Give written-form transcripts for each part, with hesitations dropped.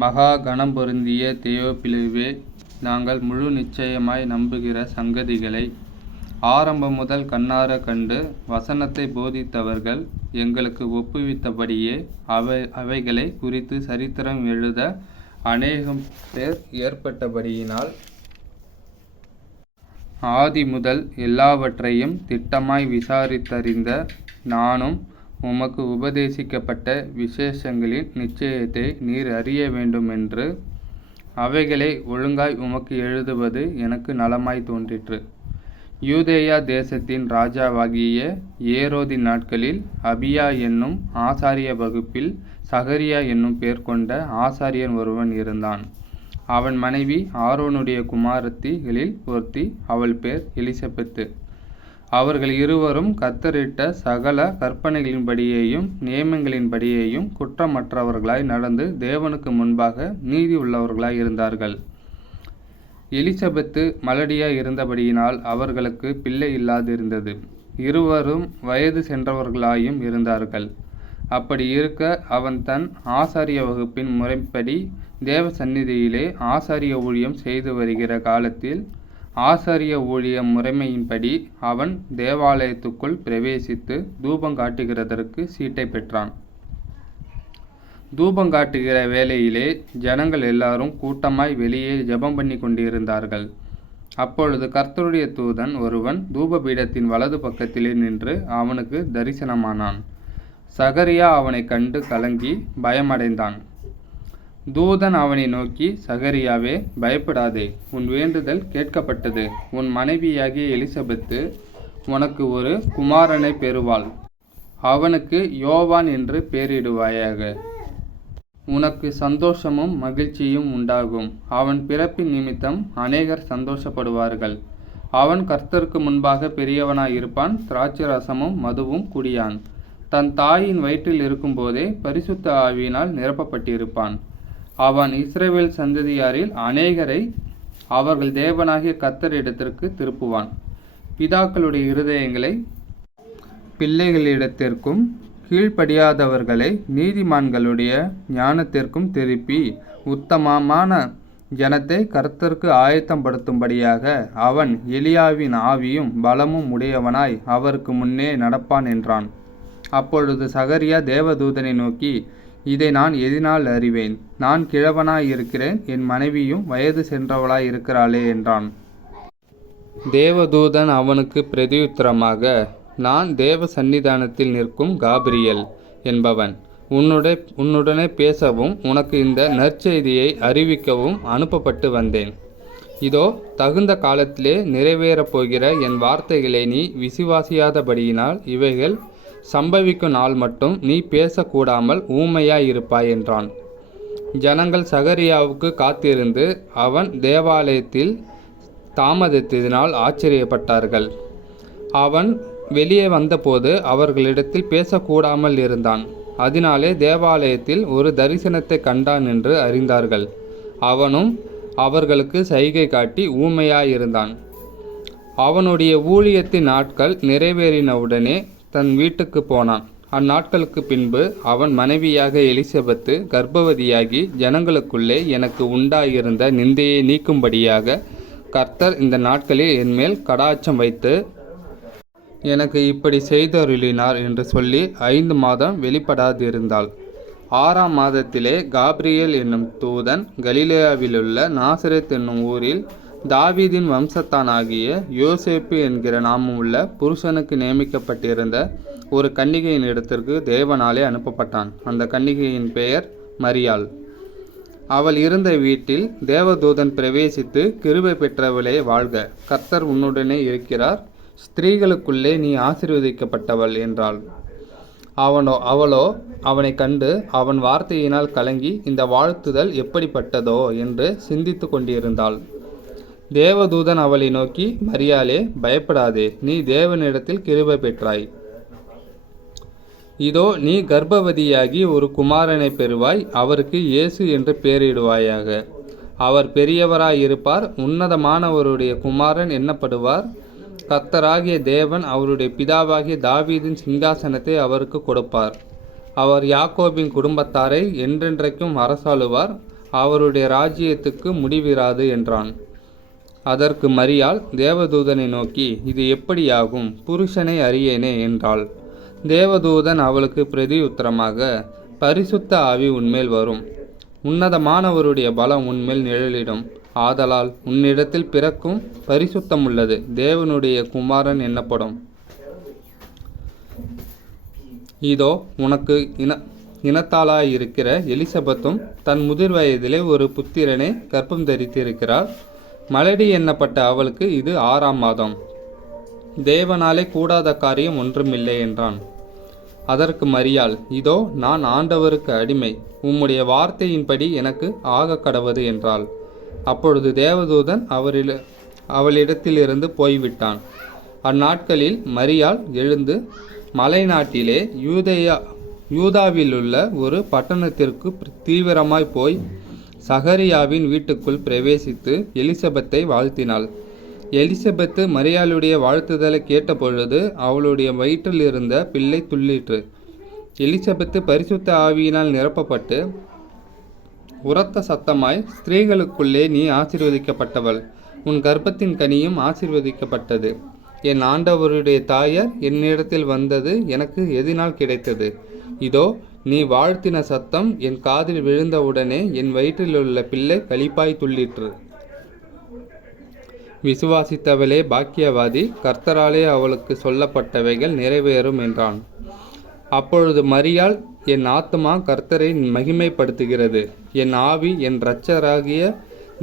மகா கணம் பொருந்திய தெயோப்பிலுவே, நாங்கள் முழு நிச்சயமாய் நம்புகிற சங்கதிகளை ஆரம்பம் முதல் கண்ணார கண்டு வசனத்தை போதித்தவர்கள் எங்களுக்கு ஒப்புவித்தபடியே அவைகளை குறித்து சரித்திரம் எழுத அநேகம் பேர் ஏற்பட்டபடியினால் ஆதி முதல் எல்லாவற்றையும் திட்டமாய் விசாரித்தறிந்த நானும் உமக்கு உபதேசிக்கப்பட்ட விசேஷங்களின் நிச்சயத்தை நீர் அறிய வேண்டுமென்று அவைகளை ஒழுங்காய் உமக்கு எழுதுவது எனக்கு நலமாய் தோன்றிற்று. யூதேயா தேசத்தின் ராஜாவாகிய ஏரோதின் நாட்களில் அபியா என்னும் ஆசாரிய வகுப்பில் சகரியா என்னும் பேர் கொண்ட ஆசாரியன் ஒருவன் இருந்தான். அவன் மனைவி ஆரோனுடைய குமாரத்திகளில் ஒருத்தி, அவள் பேர் எலிசபெத்து. அவர்கள் இருவரும் கர்த்தரிட்ட சகல கற்பனைகளின்படியேயும் நியமங்களின்படியேயும் குற்றமற்றவர்களாய் நடந்து தேவனுக்கு முன்பாக நீதி உள்ளவர்களாய் இருந்தார்கள். எலிசபெத்து மலடியாய் இருந்தபடியினால் அவர்களுக்கு பிள்ளை இல்லாதிருந்தது. இருவரும் வயது சென்றவர்களாயும் இருந்தார்கள். அப்படி இருக்க அவன் தன் ஆசாரிய வகுப்பின் முறைப்படி தேவ சந்நிதியிலே ஆசாரிய ஊழியம் செய்து வருகிற காலத்தில் ஆசாரிய ஊழிய முறைமையின்படி அவன் தேவாலயத்துக்குள் பிரவேசித்து தூபம் காட்டுகிறதற்கு சீட்டை பெற்றான். தூபம் காட்டுகிற வேளையிலே ஜனங்கள் எல்லாரும் கூட்டமாய் வெளியே ஜெபம் பண்ணி கொண்டிருந்தார்கள். அப்பொழுது கர்த்தருடைய தூதன் ஒருவன் தூபபீடத்தின் வலது பக்கத்திலே நின்று அவனுக்கு தரிசனமானான். சகரியா அவனை கண்டு கலங்கி பயமடைந்தான். தூதன் அவனை நோக்கி, சகரியாவே, பயப்படாதே, உன் வேண்டுதல் கேட்கப்பட்டது. உன் மனைவியாகிய எலிசபெத்து உனக்கு ஒரு குமாரனை பெறுவாள். அவனுக்கு யோவான் என்று பெயரிடுவாயாக. உனக்கு சந்தோஷமும் மகிழ்ச்சியும் உண்டாகும். அவன் பிறப்பின் நிமித்தம் அநேகர் சந்தோஷப்படுவார்கள். அவன் கர்த்தருக்கு முன்பாக பெரியவனாயிருப்பான். திராட்சரசமும் மதுவும் குடியான். தன் தாயின் வயிற்றில் இருக்கும்போதே பரிசுத்த ஆவியினால் நிரப்பப்பட்டிருப்பான். அவன் இஸ்ரவேல் சந்ததியாரில் அநேகரை அவர்கள் தேவனாகிய கர்த்தரிடத்திற்கு திருப்புவான். பிதாக்களுடைய இருதயங்களை பிள்ளைகளிடத்திற்கும் கீழ்ப்படியாதவர்களை நீதிமான்களுடைய ஞானத்திற்கும் திருப்பி உத்தமமான ஜனத்தை கர்த்தருக்கு ஆயத்தப்படுத்தும்படியாக அவன் எலியாவின் ஆவியும் பலமும் உடையவனாய் அவருக்கு முன்னே நடப்பான் என்றான். அப்பொழுது சகரியா தேவதூதனை நோக்கி, இதை நான் எதினால் அறிவேன்? நான் கிழவனாயிருக்கிறேன், என் மனைவியும் வயது சென்றவளாய் இருக்கிறாளே என்றான். தேவதூதன் அவனுக்கு பிரதியுத்தரமாக, நான் தேவ சந்நிதானத்தில் நிற்கும் காபிரியல் என்பவன். உன்னுடனே பேசவும் உனக்கு இந்த நற்செய்தியை அறிவிக்கவும் அனுப்பப்பட்டு வந்தேன். இதோ, தகுந்த காலத்திலே நிறைவேறப் போகிற என் வார்த்தைகளை நீ விசுவாசியாதபடியினால் இவைகள் சம்பவிக்கும் நாள் மட்டும் நீ பேசக்கூடாமல் ஊமையாயிருப்பாய் என்றான். ஜனங்கள் சகரியாவுக்கு காத்திருந்து அவன் தேவாலயத்தில் தாமதித்ததினால் ஆச்சரியப்பட்டார்கள். அவன் வெளியே வந்தபோது அவர்களிடத்தில் பேசக்கூடாமல் இருந்தான். அதனாலே தேவாலயத்தில் ஒரு தரிசனத்தை கண்டான் என்று அறிந்தார்கள். அவனும் அவர்களுக்கு சைகை காட்டி ஊமையாயிருந்தான். அவனுடைய ஊழியத்தின் நாட்கள் நிறைவேறினவுடனே தன் வீட்டுக்கு போனான். அந்நாட்களுக்கு பின்பு அவன் மனைவியாக எலிசபெத்து கர்ப்பவதியாகி ஜனங்களுக்குள்ளே எனக்கு உண்டாயிருந்த நிந்தையை நீக்கும்படியாக கர்த்தர் இந்த நாட்களில் என்மேல் கடாட்சம் வைத்து எனக்கு இப்படி செய்தருளினார் என்று சொல்லி 5 மாதம் வெளிப்படாதிருந்தாள். 6ஆம் மாதத்திலே காபிரியேல் என்னும் தூதன் கலிலேயாவிலுள்ள நாசரேத் என்னும் ஊரில் தாவீதின் வம்சத்தானாகிய யோசேப்பு என்கிற நாமமுள்ள புருஷனுக்கு நியமிக்கப்பட்டிருந்த ஒரு கன்னிகையின் இடத்திற்கு தேவனாலே அனுப்பப்பட்டான். அந்த கன்னிகையின் பெயர் மரியாள். அவள் இருந்த வீட்டில் தேவதூதன் பிரவேசித்து, கிருபை பெற்றவளே வாழ்க, கர்த்தர் உன்னுடனே இருக்கிறார், ஸ்திரீகளுக்குள்ளே நீ ஆசீர்வதிக்கப்பட்டவள் என்றாள். அவளோ அவனை கண்டு அவன் வார்த்தையினால் கலங்கி இந்த வாழ்த்துதல் எப்படிப்பட்டதோ என்று சிந்தித்து கொண்டிருந்தாள். தேவதூதன் அவளை நோக்கி, மரியாளே, பயப்படாதே, நீ தேவனிடத்தில் கிருபை பெற்றாய். இதோ, நீ கர்ப்பவதியாகி ஒரு குமாரனை பெறுவாய். அவருக்கு இயேசு என்று பெயரிடுவாயாக. அவர் பெரியவராயிருப்பார். உன்னதமானவருடைய குமாரன் என்னப்படுவார். கர்த்தராகிய தேவன் அவருடைய பிதாவாகிய தாவீதின் சிங்காசனத்தை அவருக்கு கொடுப்பார். அவர் யாக்கோபின் குடும்பத்தாரை என்றென்றைக்கும் அரசாளுவார். அவருடைய ராஜ்யத்துக்கு முடிவிராது என்றான். அதற்கு மரியாள் தேவதூதனை நோக்கி, இது எப்படியாகும்? புருஷனை அறியேனே என்றாள். தேவதூதன் அவளுக்கு பிரதியுத்தரமாக, பரிசுத்த ஆவி உன்மேல் வரும், உன்னதமானவருடைய பலம் உன்மேல் நிழலிடும். ஆதலால் உன்னிடத்தில் பிறக்கும் பரிசுத்தம் உள்ளது தேவனுடைய குமாரன் என்னப்படும். இதோ உனக்கு இனத்தாளாயிருக்கிற எலிசபெத்தும் தன் முதிர் வயதிலே ஒரு புத்திரனை கர்ப்பம் தரித்திருக்கிறாள். மலடி எண்ணப்பட்ட அவளுக்கு இது 6ஆம் மாதம். தேவனாலே கூடாத காரியம் ஒன்றுமில்லை என்றான். அதற்கு மரியாள், இதோ நான் ஆண்டவருக்கு அடிமை, உம்முடைய வார்த்தையின்படி எனக்கு ஆக கடவது என்றாள். அப்பொழுது தேவதூதன் அவளிடத்திலிருந்து போய்விட்டான். அந்நாட்களில் மரியாள் எழுந்து மலைநாட்டிலே யூதாவிலுள்ள ஒரு பட்டணத்திற்கு தீவிரமாய் போய் சகரியாவின் வீட்டுக்குள் பிரவேசித்து எலிசபெத்தை வாழ்த்தினாள். எலிசபெத்து மரியாளுடைய வாழ்த்துதலை கேட்டபொழுது அவளுடைய வயிற்றில் இருந்த பிள்ளை துள்ளிற்று. எலிசபெத்து பரிசுத்த ஆவியினால் நிரப்பப்பட்டு உரத்த சத்தமாய், ஸ்திரீகளுக்குள்ளே நீ ஆசீர்வதிக்கப்பட்டவள், உன் கர்ப்பத்தின் கனியும் ஆசீர்வதிக்கப்பட்டது. என் ஆண்டவருடைய தாயார் என்னிடத்தில் வந்தது எனக்கு எதினால் கிடைத்தது? இதோ நீ வாழ்த்தின சத்தம் என் காதில் விழுந்தவுடனே என் வயிற்றிலுள்ள பிள்ளை களிப்பாய் துள்ளிற்று. விசுவாசித்தவளே பாக்கியவாதி, கர்த்தராலே அவளுக்கு சொல்லப்பட்டவைகள் நிறைவேறும் என்றான். அப்பொழுது மரியாள், என் ஆத்துமா கர்த்தரை மகிமைப்படுத்துகிறது, என் ஆவி என் இரட்சகராகிய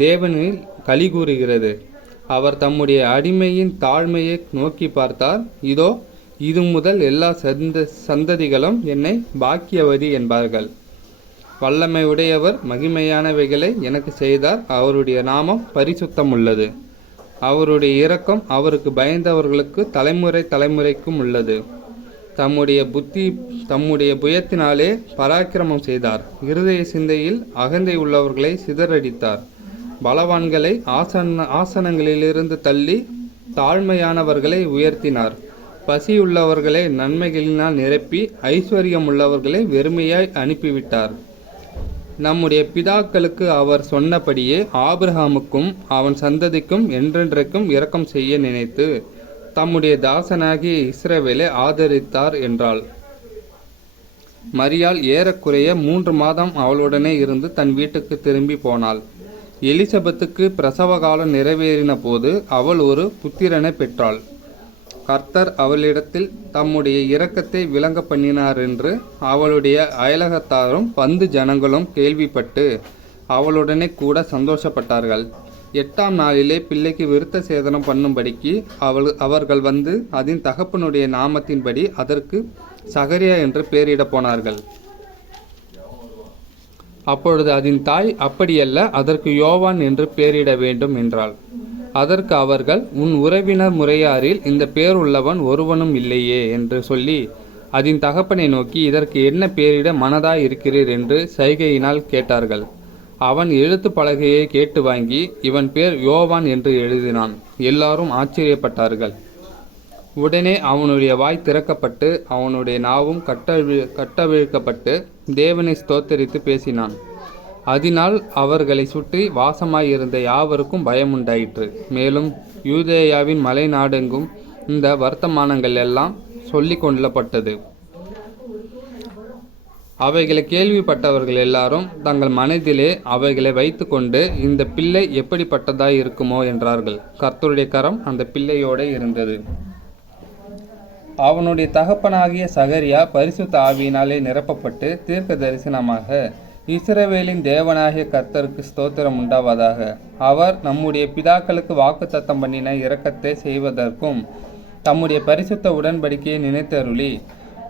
தேவனில் களிகூறுகிறது. அவர் தம்முடைய அடிமையின் தாழ்மையை நோக்கி பார்த்தார். இதோ இது முதல் எல்லா சந்ததிகளும் என்னை பாக்கியவதி என்பார்கள். வல்லமை உடையவர் மகிமையானவைகளை எனக்கு செய்தார். அவருடைய நாமம் பரிசுத்தம் உள்ளது. அவருடைய இரக்கம் அவருக்கு பயந்தவர்களுக்கு தலைமுறை தலைமுறைக்கும் உள்ளது. தம்முடைய புயத்தினாலே பராக்கிரமம் செய்தார். இருதய சிந்தையில் அகந்தை உள்ளவர்களை சிதறடித்தார். பலவான்களை ஆசனங்களிலிருந்து தள்ளி தாழ்மையானவர்களை உயர்த்தினார். பசியுள்ளவர்களை நன்மைகளினால் நிரப்பி ஐஸ்வர்யம் உள்ளவர்களை வெறுமையாய் அனுப்பிவிட்டார். நம்முடைய பிதாக்களுக்கு அவர் சொன்னபடியே ஆபிரகாமுக்கும் அவன் சந்ததிக்கும் என்றென்றைக்கும் இரக்கம் செய்ய நினைத்து தம்முடைய தாசனாகிய இஸ்ரவேலை ஆதரித்தார் என்றாள். மரியாள் ஏறக்குறைய 3 மாதம் அவளுடனே இருந்து தன் வீட்டுக்கு திரும்பி போனாள். எலிசபெத்துக்கு பிரசவ காலம் நிறைவேறின போது அவள் ஒரு புத்திரனை பெற்றாள். கர்த்தர் அவளிடத்தில் தம்முடைய இரக்கத்தை விளங்க பண்ணினார் என்று அவளுடைய அயலகத்தாரும் பந்து ஜனங்களும் கேள்விப்பட்டு அவளுடனே கூட சந்தோஷப்பட்டார்கள். 8ஆம் நாளிலே பிள்ளைக்கு விருத்த சேதனம் பண்ணும்படிக்கு அவர்கள் வந்து அதன் தகப்பனுடைய நாமத்தின்படி அதற்கு சகரியா என்று பெயரிட போனார்கள். அப்பொழுது அதன் தாய், அப்படியல்ல, அதற்கு யோவான் என்று பெயரிட வேண்டும் என்றாள். அதற்கு அவர்கள், உன் உறவினர் முறையாரில் இந்த பெயர் உள்ளவன் ஒருவனும் இல்லையே என்று சொல்லி அதன் தகப்பனை நோக்கி, இதற்கு என்ன பெயரிட மனதாய் இருக்கிறீர் என்று சைகையினால் கேட்டார்கள். அவன் எழுத்து பலகையை கேட்டு வாங்கி இவன் பேர் யோவான் என்று எழுதினான். எல்லாரும் ஆச்சரியப்பட்டார்கள். உடனே அவனுடைய வாய் திறக்கப்பட்டு அவனுடைய நாவும் கட்டவிழ்க்கப்பட்டு தேவனை ஸ்தோத்தரித்து பேசினான். அதனால் அவர்களை சுற்றி வாசமாயிருந்த யாவருக்கும் பயமுண்டாயிற்று. மேலும் யூதேயாவின் மலை நாடெங்கும் இந்த வர்த்தமானங்கள் எல்லாம் சொல்லி கொள்ளப்பட்டது. அவைகளை கேள்விப்பட்டவர்கள் எல்லாரும் தங்கள் மனதிலே அவைகளை வைத்து கொண்டு, இந்த பிள்ளை எப்படிப்பட்டதாய் இருக்குமோ என்றார்கள். கர்த்தருடைய கரம் அந்த பிள்ளையோடு இருந்தது. அவனுடைய தகப்பனாகிய சகரியா பரிசுத்த ஆவியினாலே நிரப்பப்பட்டு தீர்க்க தரிசனமாக, இஸ்ரவேலின் தேவனாகிய கர்த்தருக்கு ஸ்தோத்திரம் உண்டாவதாக, அவர் நம்முடைய பிதாக்களுக்கு வாக்குத்தத்தம் பண்ணின இரக்கத்தை செய்வதற்கும் தம்முடைய பரிசுத்த உடன்படிக்கையை நினைத்தருளி,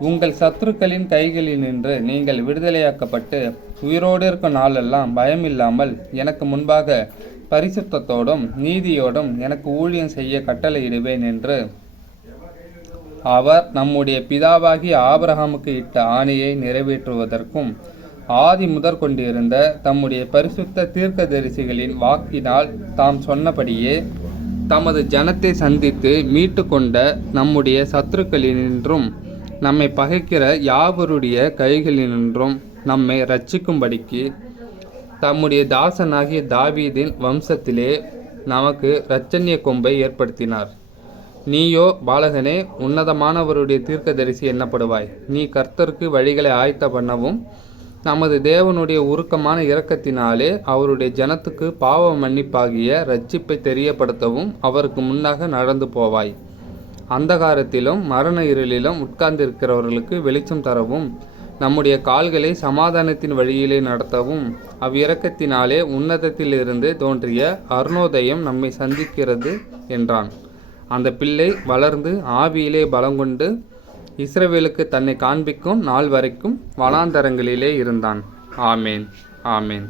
உங்கள் சத்துருக்களின் கைகளினின்று நீங்கள் விடுதலையாக்கப்பட்டு உயிரோடு இருக்கும் நாளெல்லாம் பயமில்லாமல் எனக்கு முன்பாக பரிசுத்தத்தோடும் நீதியோடும் எனக்கு ஊழியம் செய்ய கட்டளையிடுவேன் என்று அவர் நம்முடைய பிதாவாகிய ஆபிரகாமுக்கு இட்ட ஆணையை நிறைவேற்றுவதற்கும் ஆதி முதற் கொண்டிருந்த தம்முடைய பரிசுத்த தீர்க்கதரிசிகளின் வாக்கினால் தாம் சொன்னபடியே தமது ஜனத்தை சந்தித்து மீட்டு கொண்ட நம்முடைய சத்துருக்களினின்றும் நம்மை பகைக்கிற யாவருடைய கைகளினின்றும் நம்மை இரட்சிக்கும்படிக்கு தம்முடைய தாசனாகிய தாவீதின் வம்சத்திலே நமக்கு இரட்சணிய கொம்பை ஏற்படுத்தினார். நீயோ பாலகனே, உன்னதமானவருடைய தீர்க்கதரிசி எண்ணப்படுவாய். நீ கர்த்தருக்கு வழிகளை ஆயத்த பண்ணவும் நமது தேவனுடைய உருக்கமான இரக்கத்தினாலே அவருடைய ஜனத்துக்கு பாவ மன்னிப்பாகிய இரட்சிப்பை தெரியப்படுத்தவும் அவருக்கு முன்னாக நடந்து போவாய். அந்தகாரத்திலும் மரண இருளிலும் உட்கார்ந்திருக்கிறவர்களுக்கு வெளிச்சம் தரவும் நம்முடைய கால்களை சமாதானத்தின் வழியிலே நடத்தவும் அவ்விரக்கத்தினாலே உன்னதத்திலிருந்து தோன்றிய அருணோதயம் நம்மை சந்திக்கிறது என்றான். அந்த பிள்ளை வளர்ந்து ஆவியிலே பலங்கொண்டு இஸ்ரவேலுக்கு தன்னை காண்பிக்கும் நாள் வரைக்கும் வனாந்தரங்களிலே இருந்தான். ஆமேன், ஆமேன்.